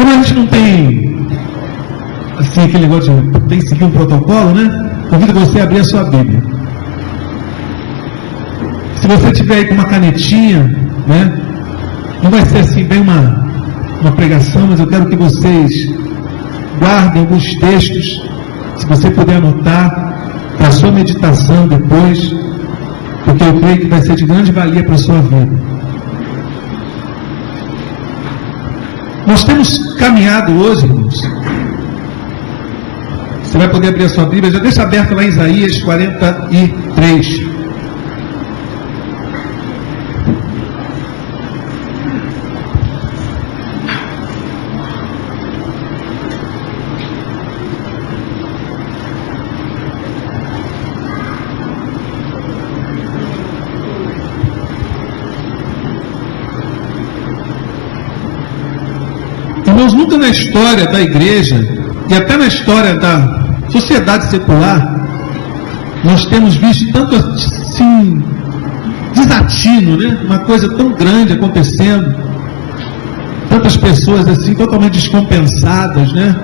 Como a gente não tem assim, aquele negócio de tem que seguir um protocolo, né? Convido você a abrir a sua Bíblia. Se você tiver aí com uma canetinha, né? Não vai ser assim bem uma pregação, mas eu quero que vocês guardem alguns textos, se você puder anotar, para a sua meditação depois, porque eu creio que vai ser de grande valia para a sua vida. Nós temos caminhado hoje, irmãos. Você vai poder abrir a sua Bíblia, já deixa aberto lá em Isaías 43. Irmãos, nunca na história da igreja e até na história da sociedade secular nós temos visto tanto assim desatino, né? Uma coisa tão grande acontecendo, tantas pessoas assim totalmente descompensadas, né?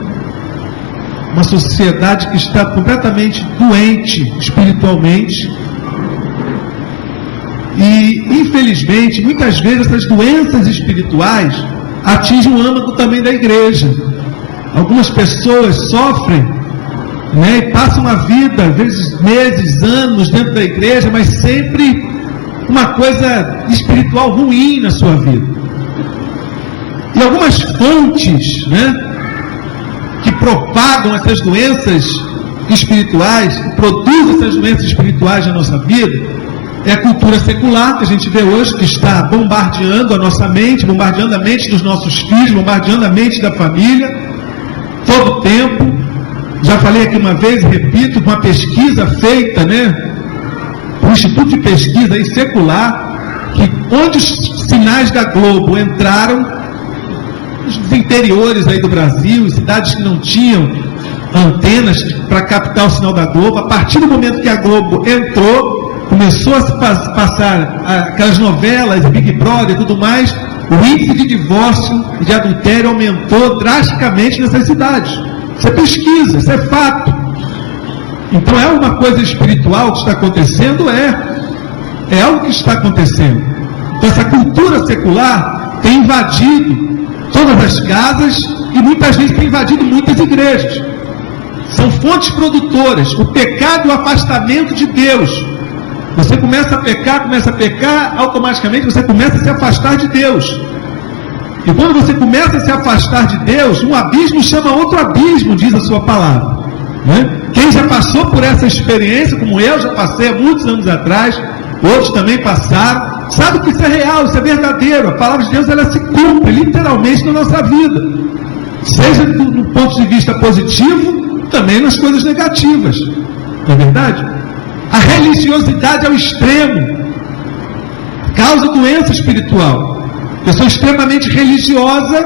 Uma sociedade que está completamente doente espiritualmente e infelizmente muitas vezes essas doenças espirituais atinge o âmago também da igreja. Algumas pessoas sofrem, né, e passam a vida, às vezes meses, anos dentro da igreja, mas sempre uma coisa espiritual ruim na sua vida. E algumas fontes, né, que propagam essas doenças espirituais, que produzem essas doenças espirituais na nossa vida, é a cultura secular que a gente vê hoje, que está bombardeando a nossa mente, bombardeando a mente dos nossos filhos, bombardeando a mente da família, todo o tempo. Já falei aqui uma vez, repito, uma pesquisa feita, né, um instituto de pesquisa aí secular, que onde os sinais da Globo entraram, nos interiores aí do Brasil, cidades que não tinham antenas para captar o sinal da Globo, a partir do momento que a Globo entrou, começou a se passar aquelas novelas, Big Brother e tudo mais, o índice de divórcio e de adultério aumentou drasticamente nessas cidades. Isso é pesquisa, isso é fato. Então é uma coisa espiritual que está acontecendo? É algo que está acontecendo. Então essa cultura secular tem invadido todas as casas e muitas vezes tem invadido muitas igrejas. São fontes produtoras. O pecado e o afastamento de Deus. Você começa a pecar, automaticamente você começa a se afastar de Deus. E quando você começa a se afastar de Deus, um abismo chama outro abismo, diz a sua palavra, né? Quem já passou por essa experiência, como eu já passei há muitos anos atrás, outros também passaram, sabe que isso é real, isso é verdadeiro. A palavra de Deus, ela se cumpre literalmente na nossa vida, seja do ponto de vista positivo, também nas coisas negativas, não é verdade? A religiosidade ao extremo causa doença espiritual. Pessoa extremamente religiosa,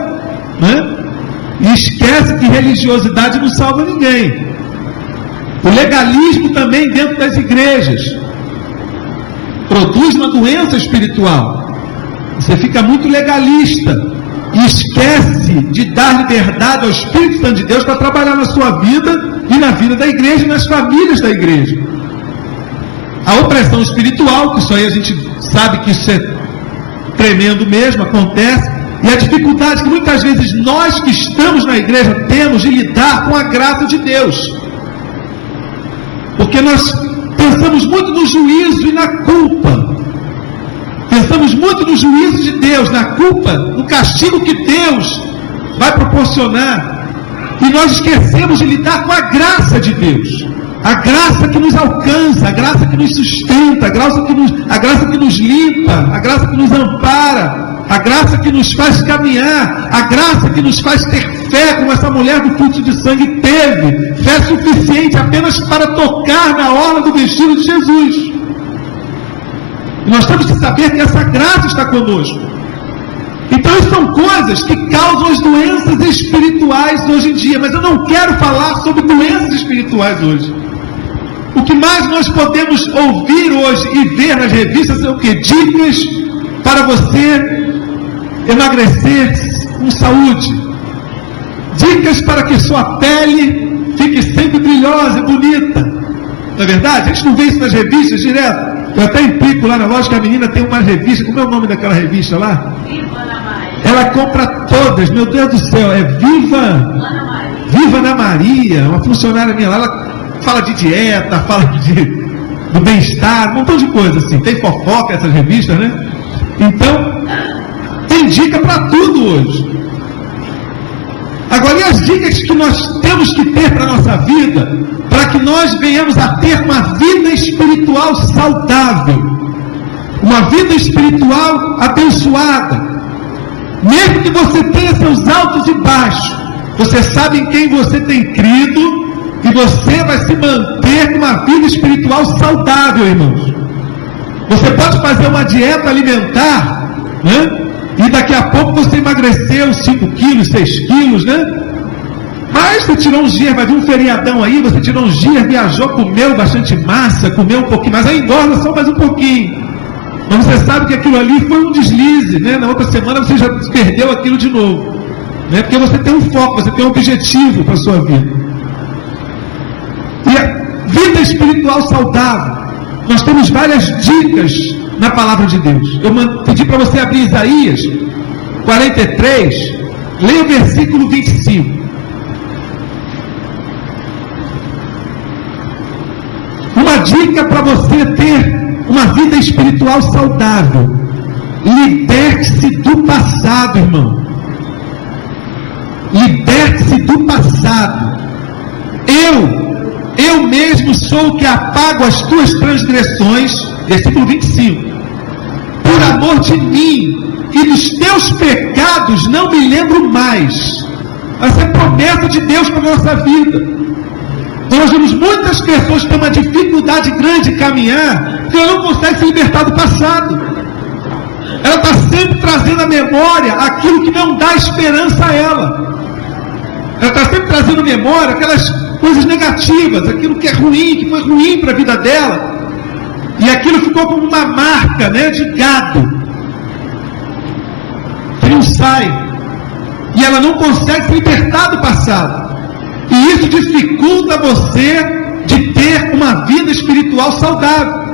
né? E esquece que religiosidade não salva ninguém. O legalismo também dentro das igrejas produz uma doença espiritual. Você fica muito legalista e esquece de dar liberdade ao Espírito Santo de Deus para trabalhar na sua vida e na vida da igreja e nas famílias da igreja. A opressão espiritual, que isso aí a gente sabe que isso é tremendo mesmo, acontece, e a dificuldade que muitas vezes nós que estamos na igreja temos de lidar com a graça de Deus. Porque nós pensamos muito no juízo e na culpa. Pensamos muito no juízo de Deus, na culpa, no castigo que Deus vai proporcionar. E nós esquecemos de lidar com a graça de Deus. A graça que nos alcança, a graça que nos sustenta, a graça que nos limpa, a graça que nos ampara, a graça que nos faz caminhar, a graça que nos faz ter fé, como essa mulher do fluxo de sangue teve, fé suficiente apenas para tocar na orla do vestido de Jesus. E nós temos que saber que essa graça está conosco. Então isso são coisas que causam as doenças espirituais hoje em dia, mas eu não quero falar sobre doenças espirituais hoje. O que mais nós podemos ouvir hoje e ver nas revistas são o quê? Dicas para você emagrecer com saúde. Dicas para que sua pele fique sempre brilhosa e bonita. Não é verdade? A gente não vê isso nas revistas direto. Eu até implico lá na loja que a menina tem uma revista. Como é o nome daquela revista lá? Viva Ana Maria. Ela compra todas. Meu Deus do céu, é Viva Ana Maria. Uma funcionária minha lá, ela fala de dieta, fala do bem-estar, um montão de coisa assim. Tem fofoca essas revistas, né? Então, tem dica para tudo hoje. Agora, e as dicas que nós temos que ter para a nossa vida, para que nós venhamos a ter uma vida espiritual saudável, uma vida espiritual abençoada? Mesmo que você tenha seus altos e baixos, você sabe em quem você tem crido, e você vai se manter com uma vida espiritual saudável, irmãos. Você pode fazer uma dieta alimentar, né? E daqui a pouco você emagreceu 5 quilos, 6 quilos, né? Mas você tirou uns dias, vai vir um feriadão aí, você tirou uns dias, viajou, comeu bastante massa, comeu um pouquinho, mas aí engorda só mais um pouquinho. Mas você sabe que aquilo ali foi um deslize, né? Na outra semana você já perdeu aquilo de novo, né? Porque você tem um foco, você tem um objetivo para a sua vida. E a vida espiritual saudável, nós temos várias dicas na palavra de Deus. Eu pedi para você abrir Isaías 43, leia o versículo 25. Uma dica para você ter uma vida espiritual saudável: liberte-se do passado, irmão. Liberte-se do passado. Eu mesmo sou o que apago as tuas transgressões, versículo 25, por amor de mim, e dos teus pecados não me lembro mais. Essa é a promessa de Deus para a nossa vida. Então nós vemos muitas pessoas que têm uma dificuldade grande de caminhar, porque ela não consegue se libertar do passado. Ela está sempre trazendo à memória aquilo que não dá esperança a ela. Ela está sempre trazendo à memória aquelas coisas negativas, aquilo que é ruim, que foi ruim para a vida dela, e aquilo ficou como uma marca, né, de gado que não sai, e ela não consegue se libertar do passado, e isso dificulta você de ter uma vida espiritual saudável.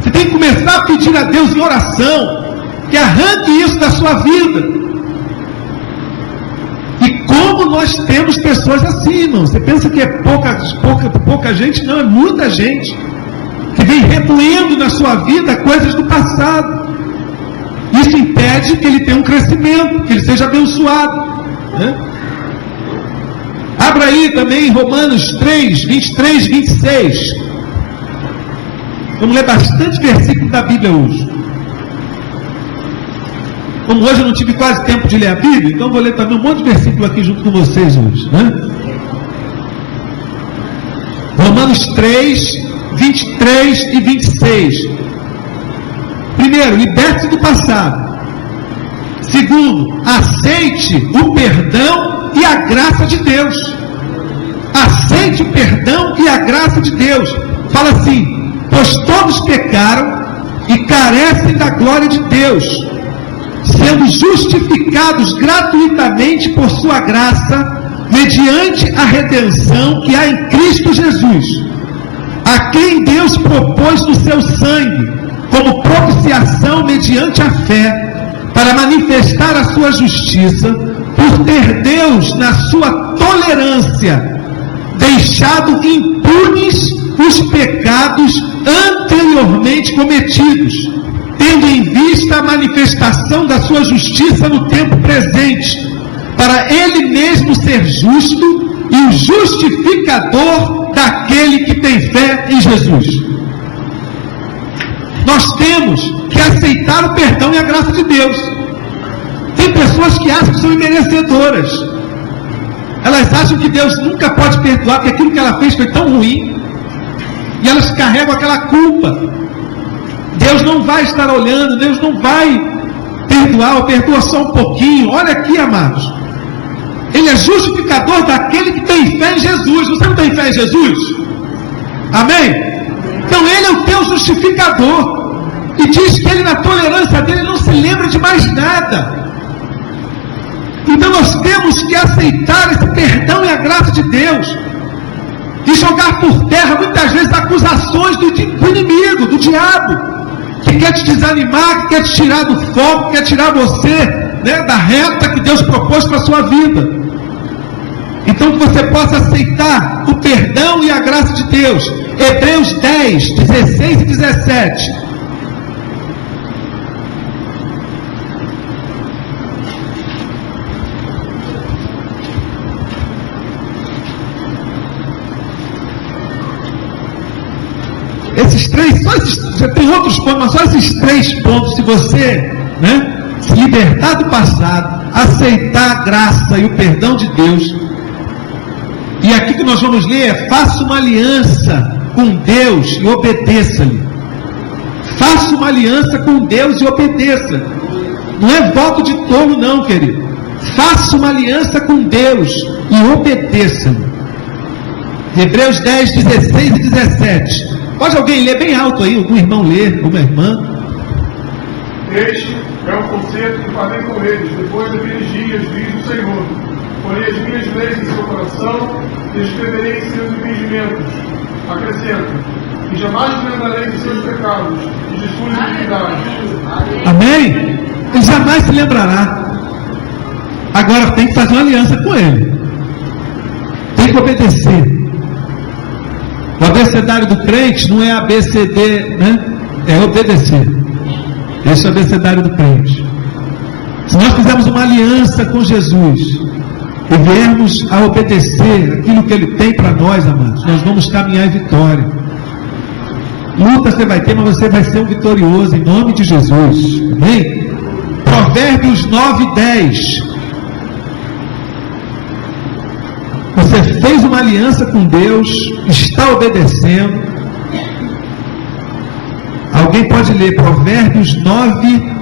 Você tem que começar a pedir a Deus em oração que arranque isso da sua vida. E como nós temos pessoas assim, irmão? Você pensa que é pouca gente? Não, é muita gente que vem remoendo na sua vida coisas do passado. Isso impede que ele tenha um crescimento, que ele seja abençoado, né? Abra aí também Romanos 3, 23, 26. Vamos ler bastante versículo da Bíblia hoje. Como hoje eu não tive quase tempo de ler a Bíblia, então vou ler também um monte de versículo aqui junto com vocês hoje, né? Romanos 3, 23 e 26. Primeiro, liberte-se do passado. Segundo, aceite o perdão e a graça de Deus. Aceite o perdão e a graça de Deus. Fala assim: pois todos pecaram e carecem da glória de Deus, sendo justificados gratuitamente por sua graça, mediante a redenção que há em Cristo Jesus, a quem Deus propôs no seu sangue, como propiciação mediante a fé, para manifestar a sua justiça, por ter Deus, na sua tolerância, deixado impunes os pecados anteriormente cometidos, tendo em vista a manifestação da sua justiça no tempo presente, para ele mesmo ser justo e o justificador daquele que tem fé em Jesus. Nós temos que aceitar o perdão e a graça de Deus. Tem pessoas que acham que são imerecedoras. Elas acham que Deus nunca pode perdoar, porque aquilo que ela fez foi tão ruim, e elas carregam aquela culpa. Deus não vai estar olhando, Deus não vai perdoar, ou perdoa só um pouquinho. Olha aqui, amados, Ele é justificador daquele que tem fé em Jesus. Você não tem fé em Jesus? Amém? Então Ele é o teu justificador, e diz que Ele, na tolerância dele, não se lembra de mais nada. Então nós temos que aceitar esse perdão de Deus e jogar por terra muitas vezes acusações do inimigo, do diabo, que quer te desanimar, que quer te tirar do foco, que quer tirar você, né, da reta que Deus propôs para a sua vida. Então que você possa aceitar o perdão e a graça de Deus. Hebreus 10, 16 e 17. Esses três, já tem outros pontos, mas só esses 3 pontos, se você, né, se libertar do passado, aceitar a graça e o perdão de Deus. E aqui que nós vamos ler é: faça uma aliança com Deus e obedeça-lhe. Faça uma aliança com Deus e obedeça. Não é voto de tolo não, querido. Faça uma aliança com Deus e obedeça-lhe. Hebreus 10, 16 e 17. Pode alguém ler bem alto aí, algum irmão ler, alguma irmã? Este é o concerto que farei com eles depois daqueles dias, diz o Senhor. Porei as minhas leis em seu coração e escreverei em seus impedimentos. Acrescento: e jamais me lembrarei de seus pecados e de suas iniquidades. Amém? Ele jamais se lembrará. Agora tem que fazer uma aliança com ele. Tem que obedecer. O abecedário do crente não é ABCD, né? É obedecer. Esse é o abecedário do crente. Se nós fizermos uma aliança com Jesus e viermos a obedecer aquilo que Ele tem para nós, amados, nós vamos caminhar em vitória. Luta você vai ter, mas você vai ser um vitorioso em nome de Jesus. Amém? Provérbios 9, 10. Você fez uma aliança com Deus, está obedecendo. Alguém pode ler Provérbios 9,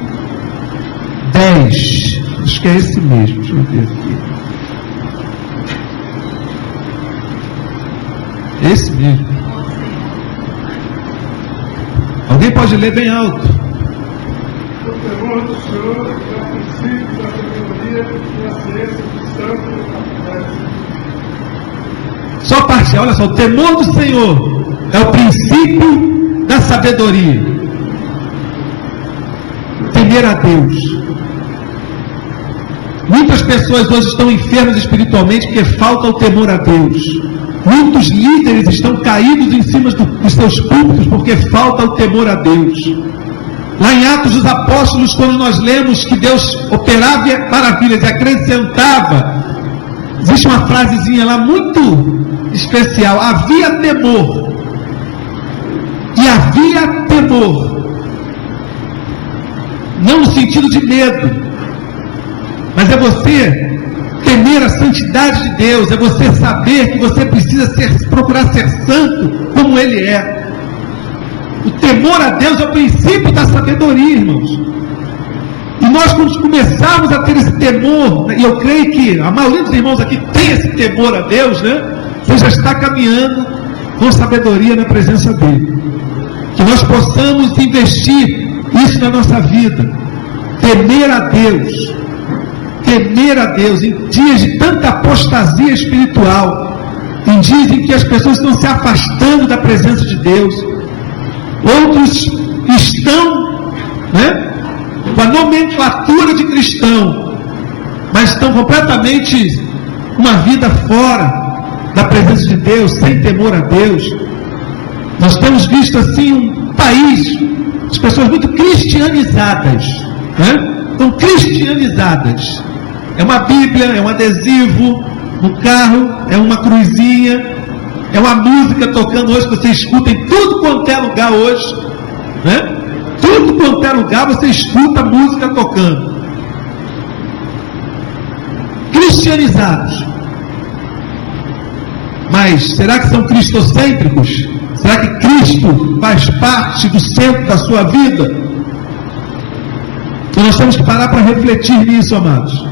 10. Acho que é esse mesmo. Deixa eu ver aqui. Esse mesmo. Alguém pode ler bem alto. O temor do Senhor é o princípio da sabedoria e a ciência do santo e da capacidade. Só parcial, olha só, o temor do Senhor é o princípio da sabedoria. Temer a Deus. Muitas pessoas hoje estão enfermas espiritualmente porque falta o temor a Deus. Muitos líderes estão caídos em cima dos seus púlpitos porque falta o temor a Deus. Lá em Atos dos Apóstolos, quando nós lemos que Deus operava maravilhas e acrescentava, existe uma frasezinha lá muito especial: havia temor. E havia temor, não no sentido de medo, mas é você temer a santidade de Deus, é você saber que você precisa procurar ser santo como Ele é. O temor a Deus é o princípio da sabedoria, irmãos. E nós, quando começarmos a ter esse temor, e eu creio que a maioria dos irmãos aqui tem esse temor a Deus, né? Você já está caminhando com sabedoria na presença dEle. Que nós possamos investir isso na nossa vida. Temer a Deus. Temer a Deus em dias de tanta apostasia espiritual, em dias em que as pessoas estão se afastando da presença de Deus. Outros estão, né, com a nomenclatura de cristão, mas estão completamente uma vida fora da presença de Deus, sem temor a Deus. Nós temos visto assim um país, as pessoas muito cristianizadas, né? Estão cristianizadas. É uma Bíblia, é um adesivo no carro, é uma cruzinha, é uma música tocando hoje que você escuta em tudo quanto é lugar hoje, né? Tudo quanto é lugar você escuta música tocando. Cristianizados. Mas será que são cristocêntricos? Será que Cristo faz parte do centro da sua vida? E nós temos que parar para refletir nisso, amados.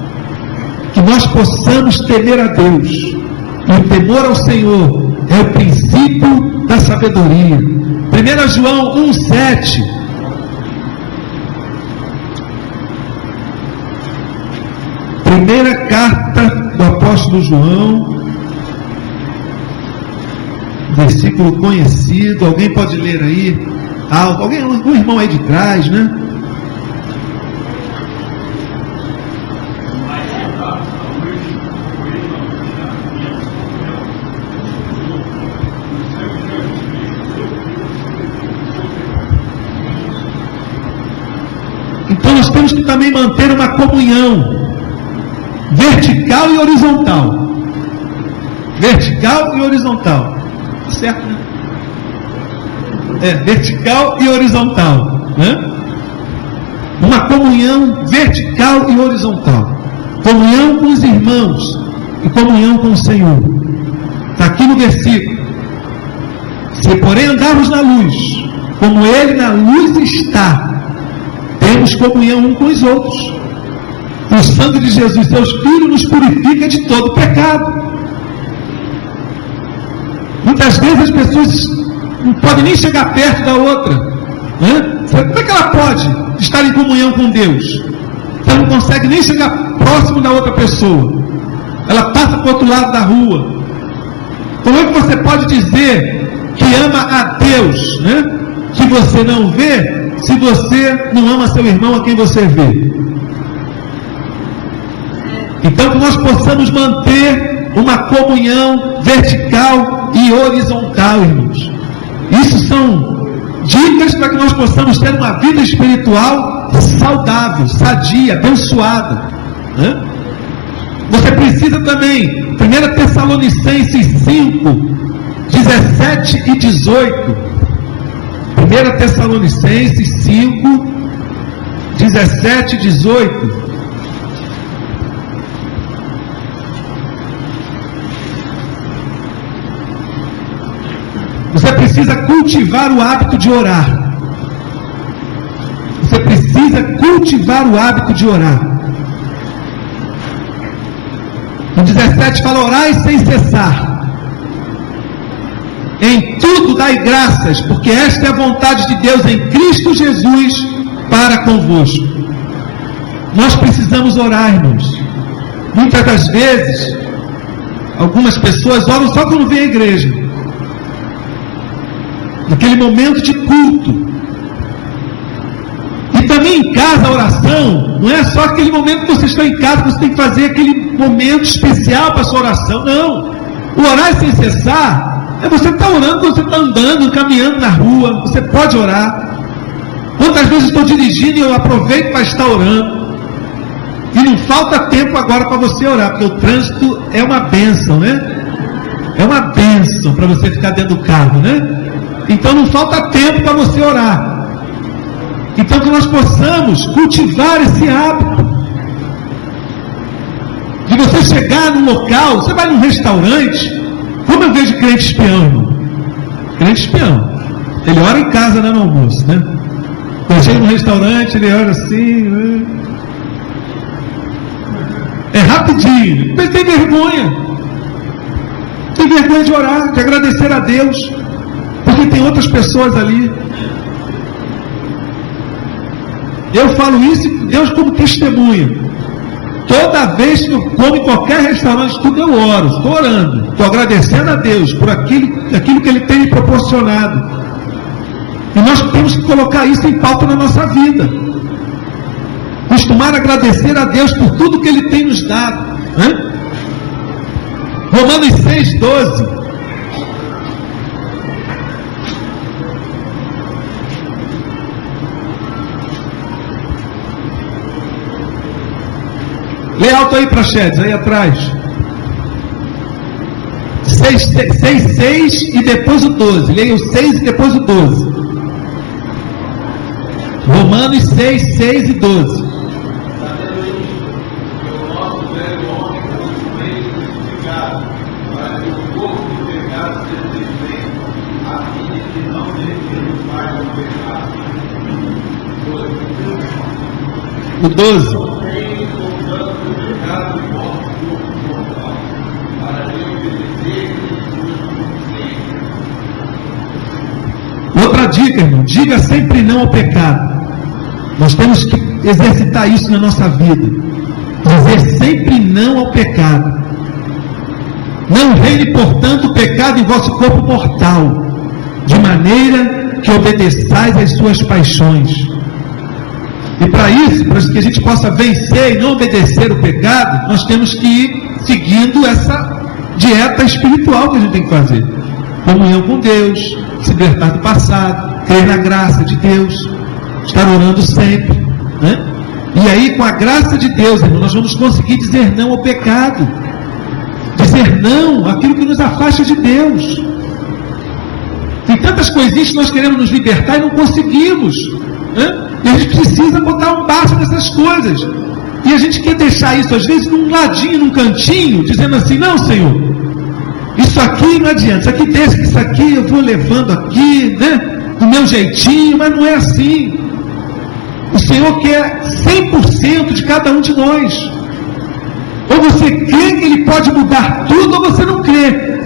Que nós possamos temer a Deus. E o temor ao Senhor é o princípio da sabedoria. 1 João 1,7. Primeira carta do apóstolo João, versículo conhecido, alguém pode ler aí? Algum irmão aí de trás, né? Então nós temos que também manter uma comunhão vertical e horizontal. Vertical e horizontal. Certo, né? Vertical e horizontal, né? Uma comunhão vertical e horizontal. Comunhão com os irmãos e comunhão com o Senhor. Está aqui no versículo. Se porém andarmos na luz, como Ele na luz está, temos comunhão uns com os outros. O sangue de Jesus, Deus Filho, nos purifica de todo pecado. Muitas vezes as pessoas não podem nem chegar perto da outra, né? Como é que ela pode estar em comunhão com Deus? Você não consegue nem chegar próximo da outra pessoa. Ela passa para o outro lado da rua. Como é que você pode dizer que ama a Deus, né? Que você não vê, se você não ama seu irmão a quem você vê? Então que nós possamos manter uma comunhão vertical e horizontal, irmãos. Isso são dicas para que nós possamos ter uma vida espiritual saudável, sadia, abençoada, né? Você precisa também, 1 Tessalonicenses 5, 17 e 18. 1 Tessalonicenses 5, 17 e 18. Você precisa cultivar o hábito de orar. Você precisa cultivar o hábito de orar. No 17 fala: orai sem cessar. Em tudo dai graças, porque esta é a vontade de Deus em Cristo Jesus para convosco. Nós precisamos orar, irmãos. Muitas das vezes, algumas pessoas oram só quando vem à igreja, naquele momento de culto. E também em casa a oração não é só aquele momento que você está em casa, que você tem que fazer aquele momento especial para a sua oração. Não. O orar sem cessar é você estar orando quando você está andando, caminhando na rua. Você pode orar. Quantas vezes estou dirigindo e eu aproveito para estar orando. E não falta tempo agora para você orar, porque o trânsito é uma bênção, né? É uma bênção para você ficar dentro do carro, né? Então não falta tempo para você orar. Então que nós possamos cultivar esse hábito de você chegar num local. Você vai num restaurante. Como eu vejo crente espião, irmão? Crente espião, ele ora em casa, né, no almoço, né? Quando chega num restaurante, ele ora assim, né? É rapidinho. Ele tem vergonha. Tem vergonha de orar, de agradecer a Deus, porque tem outras pessoas ali. Eu falo isso, Deus como testemunha. Toda vez que eu como em qualquer restaurante, tudo eu oro, estou orando, estou agradecendo a Deus por aquilo que Ele tem me proporcionado. E nós temos que colocar isso em pauta na nossa vida. Costumar agradecer a Deus por tudo que Ele tem nos dado, né? Romanos 6, 12. Lê alto aí para Chedes, aí atrás. 6 e depois o 12. Leia o 6 e depois o 12. Romanos 6 e 12. O 12. Outra dica, irmão: diga sempre não ao pecado. Nós temos que exercitar isso na nossa vida. Dizer sempre não ao pecado. Não reine, portanto, o pecado em vosso corpo mortal, de maneira que obedeçais às suas paixões. E para isso, para que a gente possa vencer e não obedecer o pecado, nós temos que ir seguindo essa dieta espiritual que a gente tem que fazer. Comunhão com Deus, se libertar do passado, crer na graça de Deus, estar orando sempre, né? E aí, com a graça de Deus, irmão, nós vamos conseguir dizer não ao pecado, dizer não àquilo que nos afasta de Deus. Tem tantas coisinhas que nós queremos nos libertar e não conseguimos, né? E a gente precisa botar um basta nessas coisas. E a gente quer deixar isso, às vezes, num ladinho, num cantinho, dizendo assim: não, Senhor, isso aqui não adianta, isso aqui deixa, isso aqui eu vou levando aqui, né, do meu jeitinho, mas não é assim. O Senhor quer 100% de cada um de nós. Ou você crê que Ele pode mudar tudo, ou você não crê.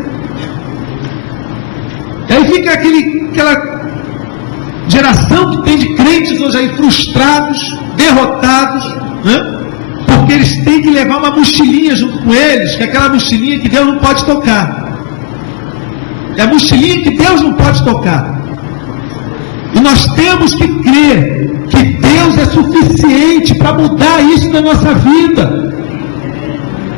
E aí fica aquela geração que tem de crentes hoje aí frustrados, derrotados, né? Porque eles têm que levar uma mochilinha junto com eles, que é aquela mochilinha que Deus não pode tocar. É a mochilinha que Deus não pode tocar. E nós temos que crer que Deus é suficiente para mudar isso na nossa vida,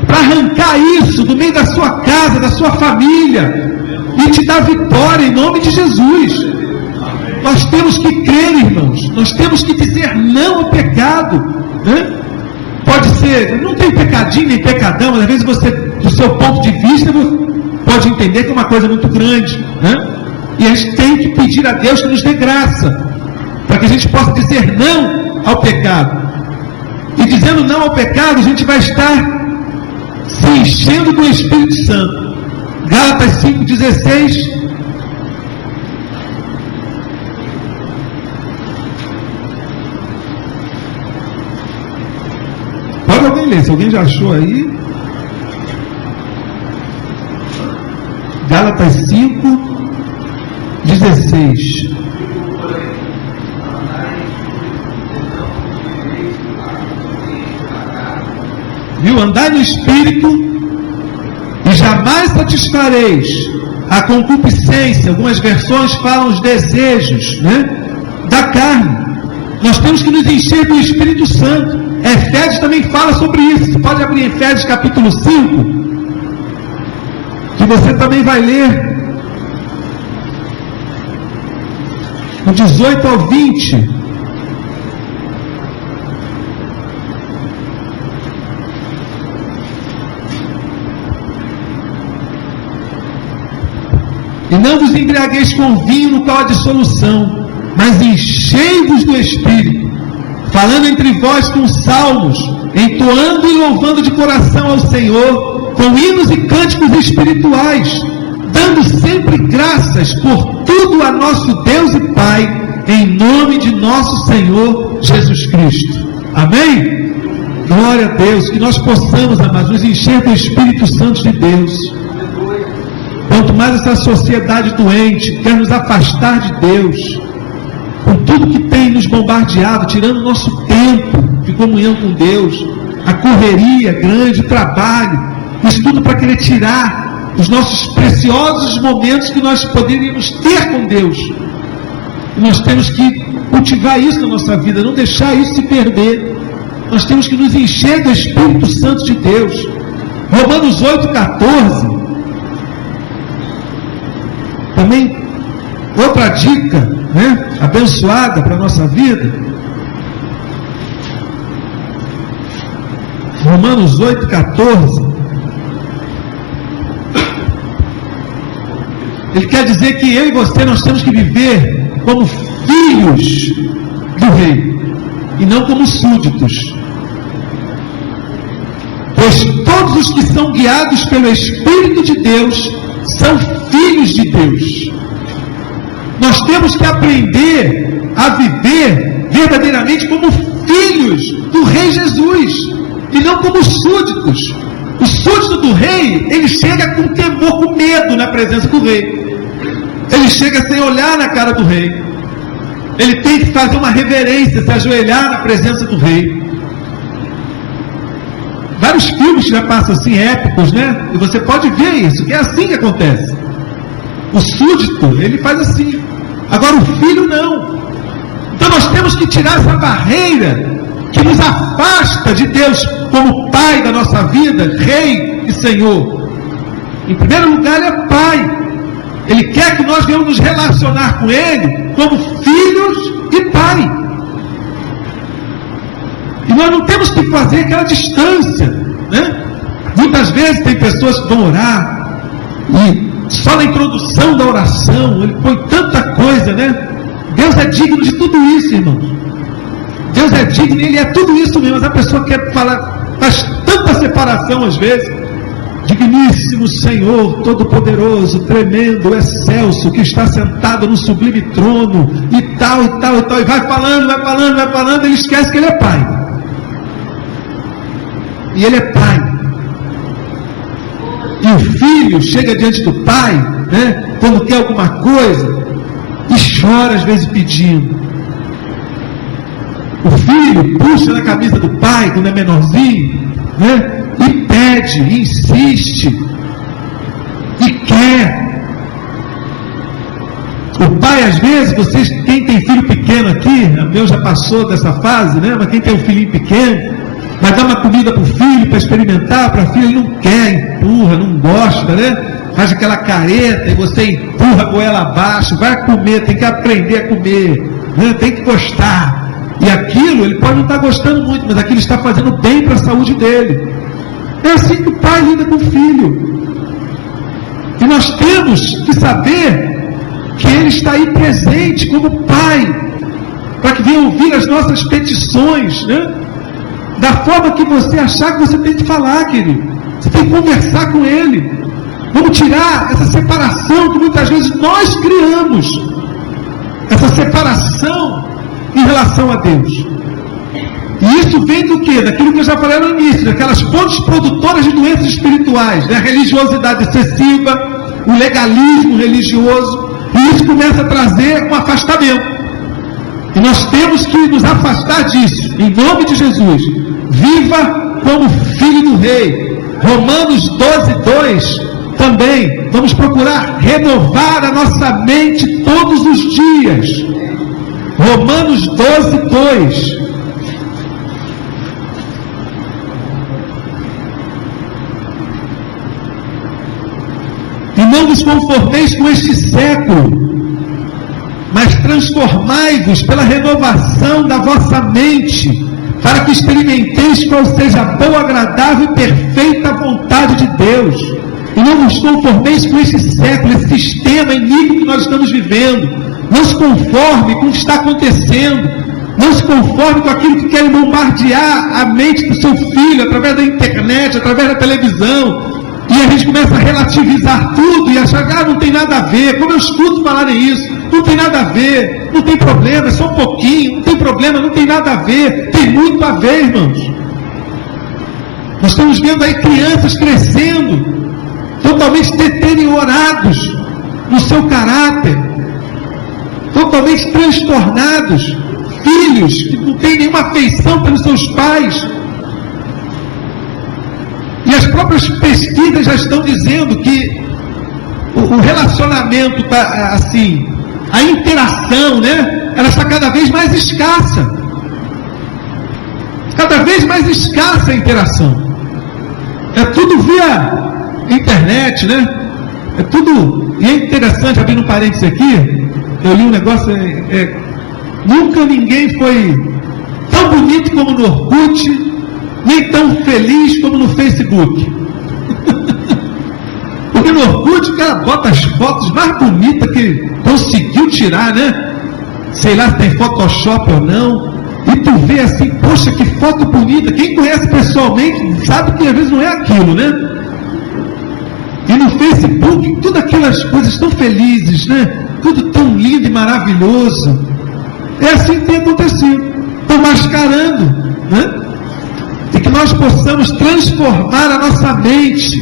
para arrancar isso do meio da sua casa, da sua família, e te dar vitória em nome de Jesus. Nós temos que crer, irmãos, nós temos que dizer não ao pecado, né? Pode ser, não tem pecadinho nem pecadão, mas às vezes você, do seu ponto de vista, pode entender que é uma coisa muito grande, né? E a gente tem que pedir a Deus que nos dê graça, para que a gente possa dizer não ao pecado. E dizendo não ao pecado, a gente vai estar se enchendo do Espírito Santo. Gálatas 5,16. Pode alguém ler, se alguém já achou aí. Gálatas 5,16. Viu? Andai no Espírito e jamais satisfareis a concupiscência. Algumas versões falam os desejos, né, da carne. Nós temos que nos encher do Espírito Santo. Efésios também fala sobre isso. Você pode abrir Efésios capítulo 5, que você também vai ler do 18 ao 20. E não vos embriagueis com vinho, no qual há dissolução, mas enchei-vos do Espírito, falando entre vós com salmos, entoando e louvando de coração ao Senhor, com hinos e cânticos espirituais, dando sempre graças por tudo a nosso Deus e Pai, em nome de nosso Senhor Jesus Cristo. Amém? Glória a Deus, que nós possamos, amados, nos encher do Espírito Santo de Deus. Quanto mais essa sociedade doente quer nos afastar de Deus, com tudo que tem nos bombardeado, tirando o nosso tempo de comunhão com Deus, a correria grande, o trabalho, isso tudo para querer tirar os nossos preciosos momentos que nós poderíamos ter com Deus. E nós temos que cultivar isso na nossa vida, não deixar isso se perder. Nós temos que nos encher do Espírito Santo de Deus. Romanos 8,14. Também outra dica, né, abençoada para a nossa vida. Romanos 8,14. Ele quer dizer que eu e você, nós temos que viver como filhos do rei e não como súditos. Pois todos os que são guiados pelo Espírito de Deus são filhos de Deus. Nós temos que aprender a viver verdadeiramente como filhos do Rei Jesus e não como súditos. O súdito do rei, ele chega com temor, com medo na presença do rei. Ele chega sem olhar na cara do rei. Ele tem que fazer uma reverência, se ajoelhar na presença do rei. vários filmes que já passam assim, épicos, né? E você pode ver isso, que é assim que acontece. O súdito, ele faz assim. Agora o filho não. Então nós temos que tirar essa barreira que nos afasta de Deus como Pai da nossa vida, Rei e Senhor. Em primeiro lugar, Ele é Pai. Ele quer que nós venhamos nos relacionar com Ele como filhos e Pai. E nós não temos que fazer aquela distância, né? Muitas vezes tem pessoas que vão orar e só na introdução da oração ele põe tanta coisa, né? Deus é digno de tudo isso, irmãos. Deus é digno, Ele é tudo isso mesmo, mas a pessoa quer falar, faz tanta separação às vezes. Digníssimo Senhor, Todo-Poderoso, tremendo, excelso, que está sentado no sublime trono, e tal, e tal, e tal, e vai falando, ele esquece que Ele é Pai. E Ele é Pai. E o filho chega diante do pai, né, quando quer alguma coisa, e chora às vezes pedindo. O filho puxa na camisa do pai, quando é menorzinho, né, e pede, e insiste, e quer. O pai, às vezes, vocês, quem tem filho pequeno aqui, o meu já passou dessa fase, né, mas quem tem um filhinho pequeno, vai dar uma comida para o filho, para experimentar, para a filha, ele não quer, empurra, não gosta, né? Faz aquela careta e você empurra a goela abaixo, vai comer, tem que aprender a comer, né? Tem que gostar. E aquilo, ele pode não estar gostando muito, mas aquilo está fazendo bem para a saúde dele. É assim que o pai lida com o filho. E nós temos que saber que Ele está aí presente como Pai, para que venha ouvir as nossas petições, né? Da forma que você achar que você tem que falar, querido. Você tem que conversar com Ele. Vamos tirar essa separação que muitas vezes nós criamos. Essa separação em relação a Deus. E isso vem do quê? Daquilo que eu já falei no início, daquelas fontes produtoras de doenças espirituais, né? A religiosidade excessiva, o legalismo religioso, e isso começa a trazer um afastamento. E nós temos que nos afastar disso, em nome de Jesus. Viva como filho do Rei. Romanos 12:2 também. Vamos procurar renovar a nossa mente todos os dias. Romanos 12:2. E não vos conformeis com este século, mas transformai-vos pela renovação da vossa mente, para que experimenteis qual seja a boa, agradável e perfeita vontade de Deus. E não vos conformeis com este século, esse sistema iníquo que nós estamos vivendo. Não se conforme com o que está acontecendo. Não se conforme com aquilo que querem bombardear a mente do seu filho, através da internet, através da televisão. E a gente começa a relativizar tudo e achar, não tem nada a ver. Como eu escuto falarem isso, não tem nada a ver, não tem problema, é só um pouquinho, não tem problema, não tem nada a ver. Tem muito a ver, irmãos. Nós estamos vendo aí crianças crescendo, totalmente deteriorados no seu caráter, totalmente transtornados, filhos que não têm nenhuma afeição pelos seus pais. E as próprias pesquisas já estão dizendo que o relacionamento está assim, a interação, né? Ela está cada vez mais escassa. Cada vez mais escassa a interação. É tudo via internet, né? É tudo. E é interessante, abrindo um parênteses aqui, eu li um negócio. Nunca ninguém foi tão bonito como no Orkut, nem tão feliz como no Facebook. Porque no Orkut o cara bota as fotos mais bonitas que conseguiu tirar, né? Sei lá se tem Photoshop ou não. E tu vê assim, poxa, que foto bonita. Quem conhece pessoalmente sabe que às vezes não é aquilo, né? E no Facebook, todas aquelas coisas tão felizes, né? Tudo tão lindo e maravilhoso. É assim que tem acontecido. Estão mascarando, né? E que nós possamos transformar a nossa mente.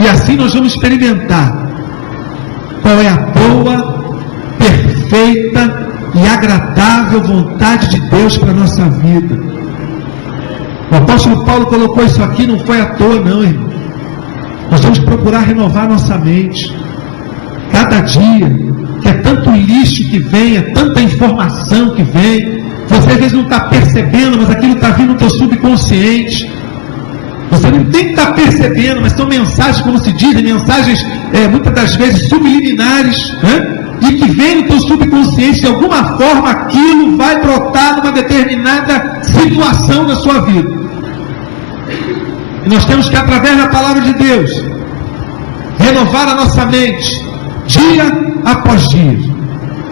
E assim nós vamos experimentar qual é a boa, perfeita e agradável vontade de Deus para a nossa vida. O apóstolo Paulo colocou isso aqui, não foi à toa não, irmão. Nós temos que procurar renovar nossa mente. Cada dia, que é tanto lixo que vem, é tanta informação que vem, você às vezes não está percebendo, mas aquilo está vindo no teu subconsciente. Você não tem que estar percebendo, mas são mensagens, como se dizem, mensagens muitas das vezes subliminares, né? E que vem no teu subconsciente, de alguma forma aquilo vai brotar numa determinada situação da sua vida. E nós temos que, através da palavra de Deus, renovar a nossa mente, dia após dia.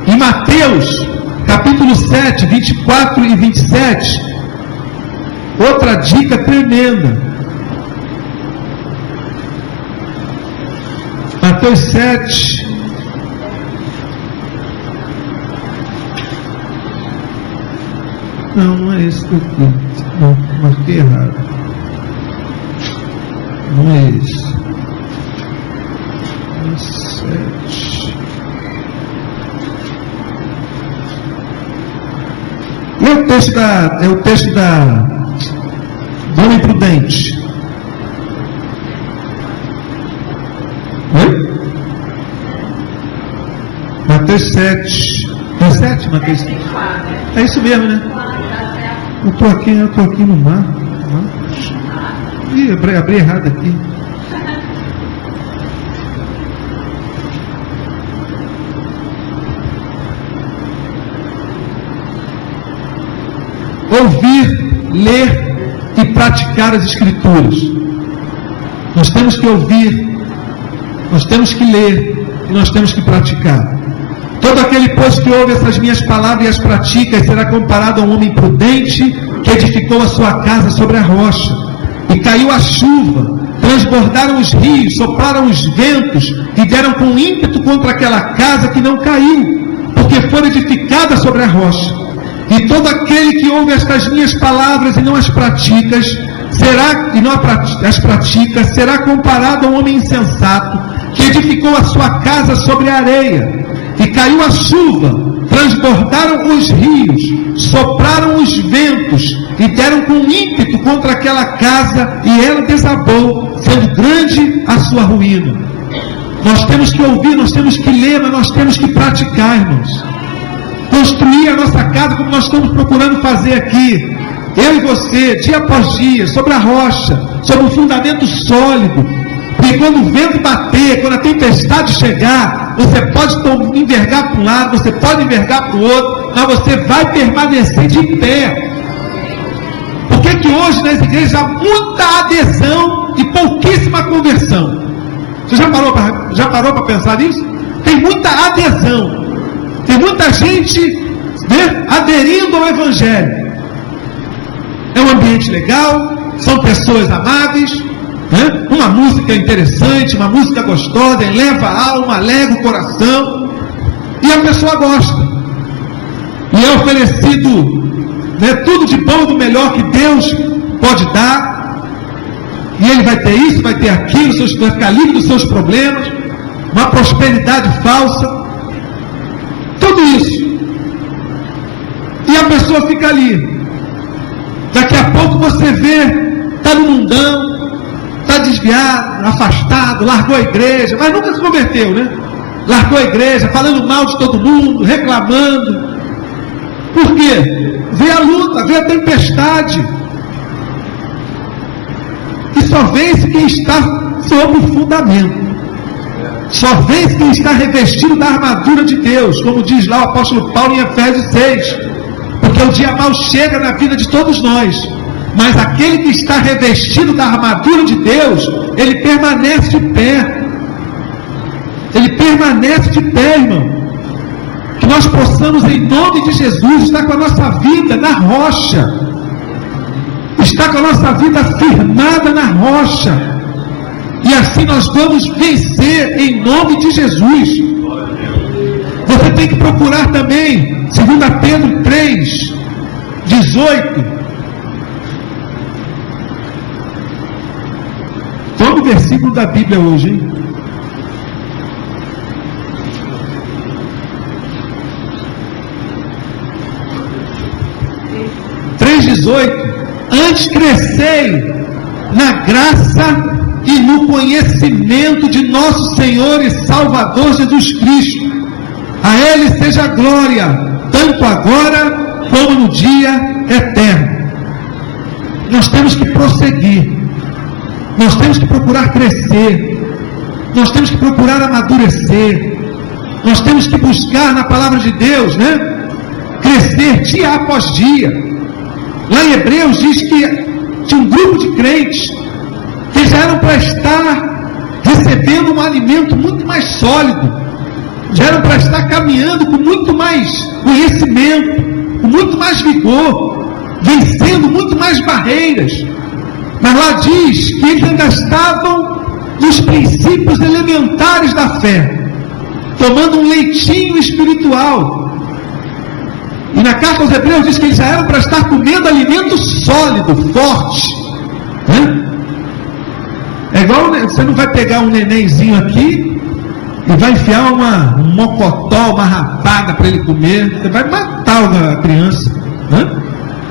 Em Mateus, capítulo 7, 24 e 27, outra dica tremenda. Mateus 7, não é esse daqui, não, marquei errado, não é esse, 7, é o texto do homem prudente. Mateus 7. É 7, Mateus? É isso mesmo, né? Eu estou aqui no mar. Ih, abri errado aqui. Ouvir, ler e praticar as Escrituras. Nós temos que ouvir, nós temos que ler e nós temos que praticar. Todo aquele, pois, que ouve essas minhas palavras e as pratica, será comparado a um homem prudente que edificou a sua casa sobre a rocha. E caiu a chuva, transbordaram os rios, sopraram os ventos e deram com ímpeto contra aquela casa, que não caiu, porque foi edificada sobre a rocha. E todo aquele que ouve estas minhas palavras e não as pratica, será comparado a um homem insensato que edificou a sua casa sobre a areia. E caiu a chuva, transbordaram os rios, sopraram os ventos e deram com ímpeto contra aquela casa, e ela desabou, sendo grande a sua ruína. Nós temos que ouvir, nós temos que ler, mas nós temos que praticar, irmãos. Construir a nossa casa como nós estamos procurando fazer aqui, eu e você, dia após dia, sobre a rocha, sobre um fundamento sólido. E quando o vento bater, quando a tempestade chegar, você pode envergar para um lado, você pode envergar para o outro, mas você vai permanecer de pé. Por que hoje nas igrejas há muita adesão e pouquíssima conversão? Você já parou para pensar nisso? Tem muita adesão, tem muita gente, né, aderindo ao Evangelho. É um ambiente legal, são pessoas amáveis, né? Uma música interessante, uma música gostosa, eleva a alma, alegra o coração, e a pessoa gosta, e é oferecido, né, tudo de bom, do melhor que Deus pode dar, e ele vai ter isso, vai ter aquilo, vai ficar livre dos seus problemas, uma prosperidade falsa, tudo isso, e a pessoa fica ali. Daqui a pouco você vê, está no mundão, está desviado, afastado, largou a igreja, mas nunca se converteu, né? Largou a igreja, falando mal de todo mundo, reclamando. Por quê? Vê a luta, vê a tempestade. E só vence quem está sob o fundamento. Só vence quem está revestido da armadura de Deus, como diz lá o apóstolo Paulo em Efésios 6. Porque o dia mau chega na vida de todos nós. Mas aquele que está revestido da armadura de Deus, ele permanece de pé. Ele permanece de pé, irmão. Que nós possamos, em nome de Jesus, estar com a nossa vida na rocha. Estar com a nossa vida firmada na rocha. E assim nós vamos vencer em nome de Jesus. Você tem que procurar também, 2 Pedro 3, 18. Todo versículo da Bíblia hoje, hein? Antes crescei na graça e no conhecimento de nosso Senhor e Salvador Jesus Cristo. A Ele seja a glória, tanto agora como no dia eterno. Nós temos que prosseguir, nós temos que procurar crescer, nós temos que procurar amadurecer, nós temos que buscar na palavra de Deus, crescer dia após dia. Lá em Hebreus diz que tinha um grupo de crentes que já eram para estar recebendo um alimento muito mais sólido, já eram para estar caminhando com muito mais conhecimento, com muito mais vigor, vencendo muito mais barreiras. Mas lá diz que eles ainda estavam nos princípios elementares da fé, tomando um leitinho espiritual. E na carta aos Hebreus diz que eles já eram para estar comendo alimento sólido, forte. É igual, você não vai pegar um nenenzinho aqui e vai enfiar um mocotó, uma rapada para ele comer. Você vai matar a criança.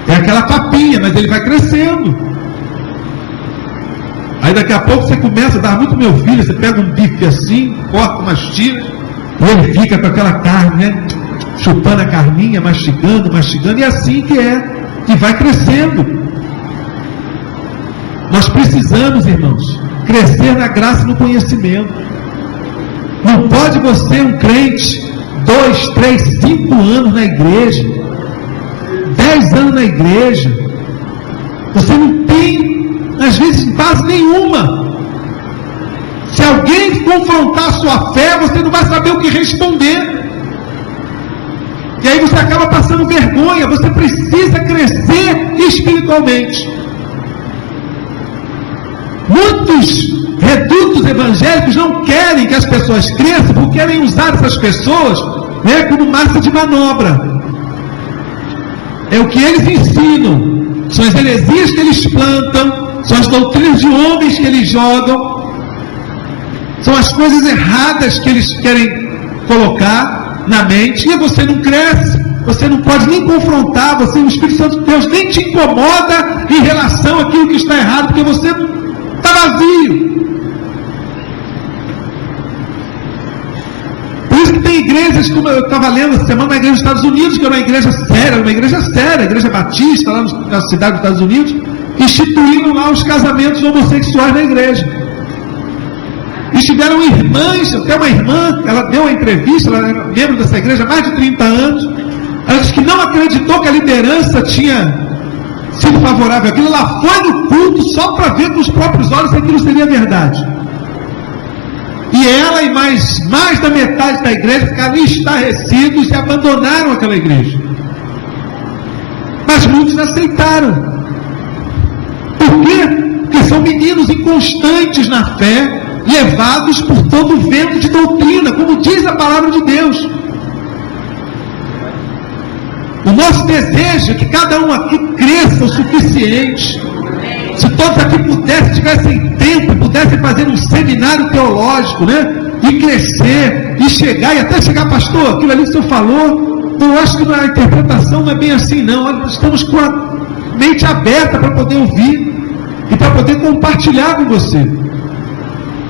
É aquela papinha, mas ele vai crescendo. Aí daqui a pouco você começa a dar muito meu filho, você pega um bife assim, corta umas tiras, e ele fica com aquela carne, chupando a carninha, mastigando, e é assim que vai crescendo. Nós precisamos, irmãos, crescer na graça e no conhecimento. Não pode você, um crente, 2, 3, 5 anos na igreja, 10 anos na igreja, você não tem, às vezes, base nenhuma. Se alguém confrontar sua fé, você não vai saber o que responder. E aí você acaba passando vergonha. Você precisa crescer espiritualmente. Muitos redutos evangélicos não querem que as pessoas cresçam, porque querem usar essas pessoas como massa de manobra. É o que eles ensinam, são as heresias que eles plantam, são as doutrinas de homens que eles jogam, são as coisas erradas que eles querem colocar na mente, e você não cresce, você não pode nem confrontar, o Espírito Santo de Deus nem te incomoda em relação àquilo que está errado, porque você está vazio. Por isso que tem igrejas, como eu estava lendo essa semana, uma igreja dos Estados Unidos, que é uma igreja séria, a igreja batista, lá na cidade dos Estados Unidos, instituíram lá os casamentos homossexuais na igreja. E tiveram irmãs, até uma irmã, ela deu uma entrevista, ela era membro dessa igreja há mais de 30 anos, ela disse que não acreditou que a liderança tinha sido favorável àquilo, ela foi no culto só para ver com os próprios olhos se aquilo seria verdade. E ela e mais da metade da igreja ficaram estarrecidos e abandonaram aquela igreja. Mas muitos aceitaram. Por quê? Porque são meninos inconstantes na fé, levados por todo o vento de doutrina, como diz a palavra de Deus. O nosso desejo é que cada um aqui cresça o suficiente. Se todos aqui tivessem tempo, pudessem fazer um seminário teológico, e crescer, e chegar, e até chegar, pastor, aquilo ali que o senhor falou, eu acho que a interpretação não é bem assim, não. Nós estamos com a mente aberta para poder ouvir e para poder compartilhar com você.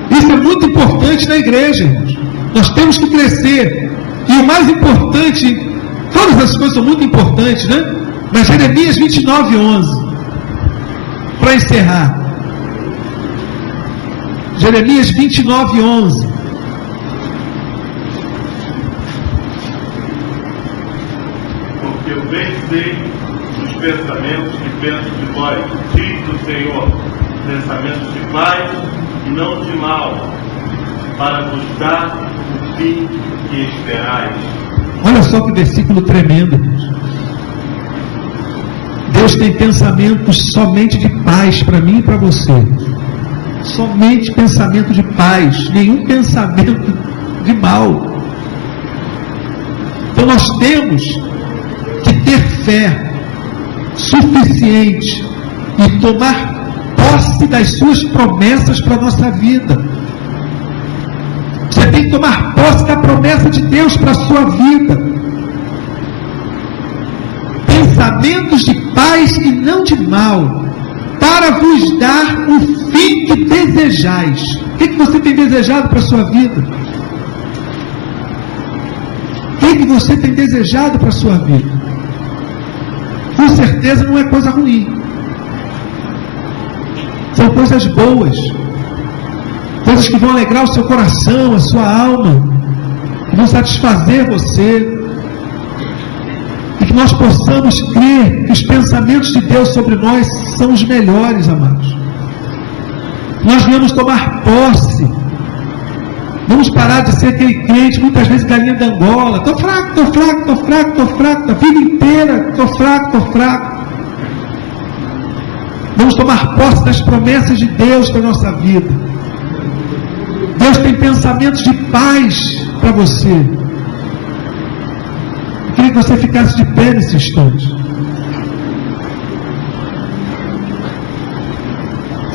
Isso é muito importante na igreja, irmãos. Nós temos que crescer. E o mais importante, todas essas coisas são muito importantes, mas Jeremias 29:11, para encerrar. Jeremias 29:11. Porque eu bem sei os pensamentos que penso de vós, diz o Senhor, pensamentos de paz e não de mal, para vos dar o fim que esperais. Olha só que versículo tremendo. Deus tem pensamentos somente de paz para mim e para você. Somente pensamento de paz, nenhum pensamento de mal. Então nós temos que ter fé suficiente e tomar posse das suas promessas para a nossa vida. Você tem que tomar posse da promessa de Deus para a sua vida. Pensamentos de paz e não de mal, para vos dar o fim que desejais. O que você tem desejado para a sua vida? O que você tem desejado para a sua vida? Com certeza não é coisa ruim. São coisas boas. Coisas que vão alegrar o seu coração, a sua alma, que vão satisfazer você. E que nós possamos crer que os pensamentos de Deus sobre nós são os melhores, amados. Nós viemos tomar posse. Vamos parar de ser aquele crente, muitas vezes galinha da Angola. Estou fraco, estou fraco, estou fraco, estou fraco. A vida inteira, estou fraco, estou fraco. Vamos tomar posse das promessas de Deus para a nossa vida. Deus tem pensamentos de paz para você. Eu queria que você ficasse de pé nesse instante.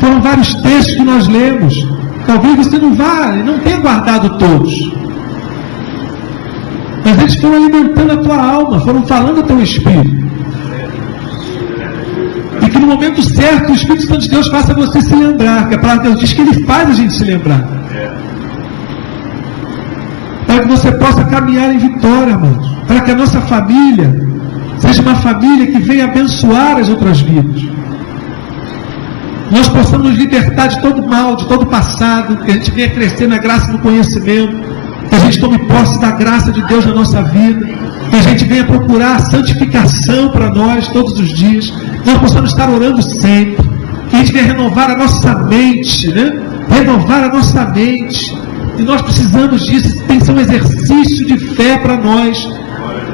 Foram vários textos que nós lemos. Talvez você não tenha guardado todos. Mas eles foram alimentando a tua alma, foram falando ao teu espírito. E que no momento certo o Espírito Santo de Deus faça você se lembrar, que a palavra de Deus diz que Ele faz a gente se lembrar. Para que você possa caminhar em vitória, irmãos. Para que a nossa família seja uma família que venha abençoar as outras vidas. Nós possamos nos libertar de todo mal, de todo passado, que a gente venha crescer na graça e no conhecimento, que a gente tome posse da graça de Deus na nossa vida, que a gente venha procurar a santificação para nós todos os dias, que nós possamos estar orando sempre, que a gente venha renovar a nossa mente, né? Renovar a nossa mente. E nós precisamos disso, tem que ser um exercício de fé para nós,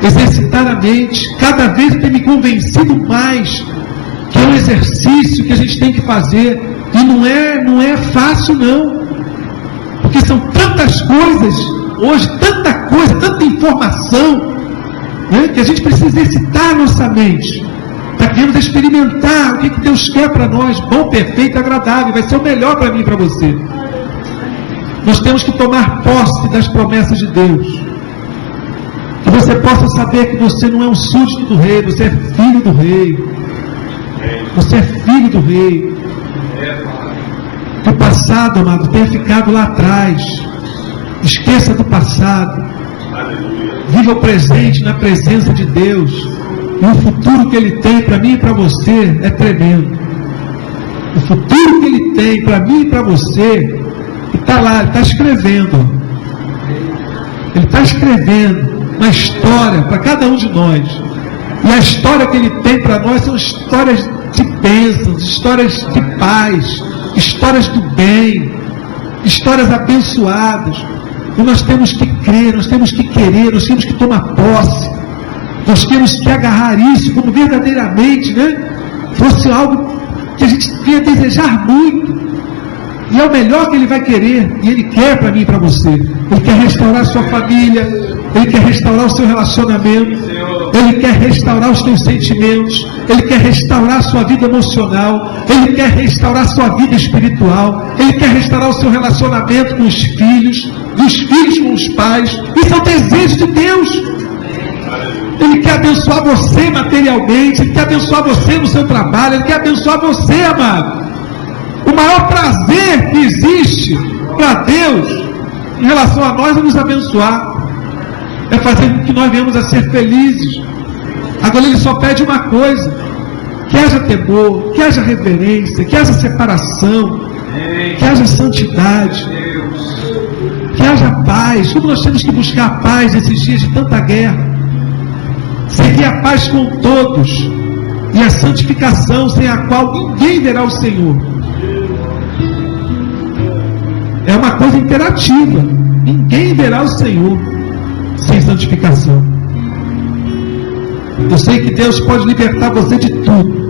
exercitar a mente. Cada vez eu tenho me convencido mais que é um exercício que a gente tem que fazer, e não é fácil não, porque são tantas coisas, hoje tanta coisa, tanta informação, né, que a gente precisa exercitar a nossa mente, para que venhamos experimentar o que Deus quer para nós, bom, perfeito, agradável, vai ser o melhor para mim e para você. Nós temos que tomar posse das promessas de Deus, que você possa saber que você não é um súdito do rei, você é filho do rei. Você é filho do rei. Que o passado, amado, tenha ficado lá atrás. Esqueça do passado. Viva o presente na presença de Deus. E o futuro que Ele tem para mim e para você é tremendo. O futuro que Ele tem para mim e para você, está lá, Ele está escrevendo. Ele está escrevendo uma história para cada um de nós. E a história que Ele tem para nós são histórias de bênçãos, histórias de paz, histórias do bem, histórias abençoadas. E nós temos que crer, nós temos que querer, nós temos que tomar posse, nós temos que agarrar isso como verdadeiramente, né, fosse algo que a gente venha desejar muito. E é o melhor que Ele vai querer, e Ele quer para mim e para você. Ele quer restaurar a sua família, Ele quer restaurar o seu relacionamento, Ele quer restaurar os teus sentimentos, Ele quer restaurar a sua vida emocional, Ele quer restaurar a sua vida espiritual, Ele quer restaurar o seu relacionamento com os filhos, dos filhos com os pais. Isso é o desejo de Deus. Ele quer abençoar você materialmente, Ele quer abençoar você no seu trabalho, Ele quer abençoar você, amado. O maior prazer que existe para Deus em relação a nós é nos abençoar, é fazer com que nós venhamos a ser felizes. Agora Ele só pede uma coisa: que haja temor, que haja reverência, que haja separação, que haja santidade, que haja paz. Como nós temos que buscar a paz nesses dias de tanta guerra, seguir a paz com todos, e a santificação, sem a qual ninguém verá o Senhor. É uma coisa imperativa. Ninguém verá o Senhor sem santificação. Eu sei que Deus pode libertar você de tudo,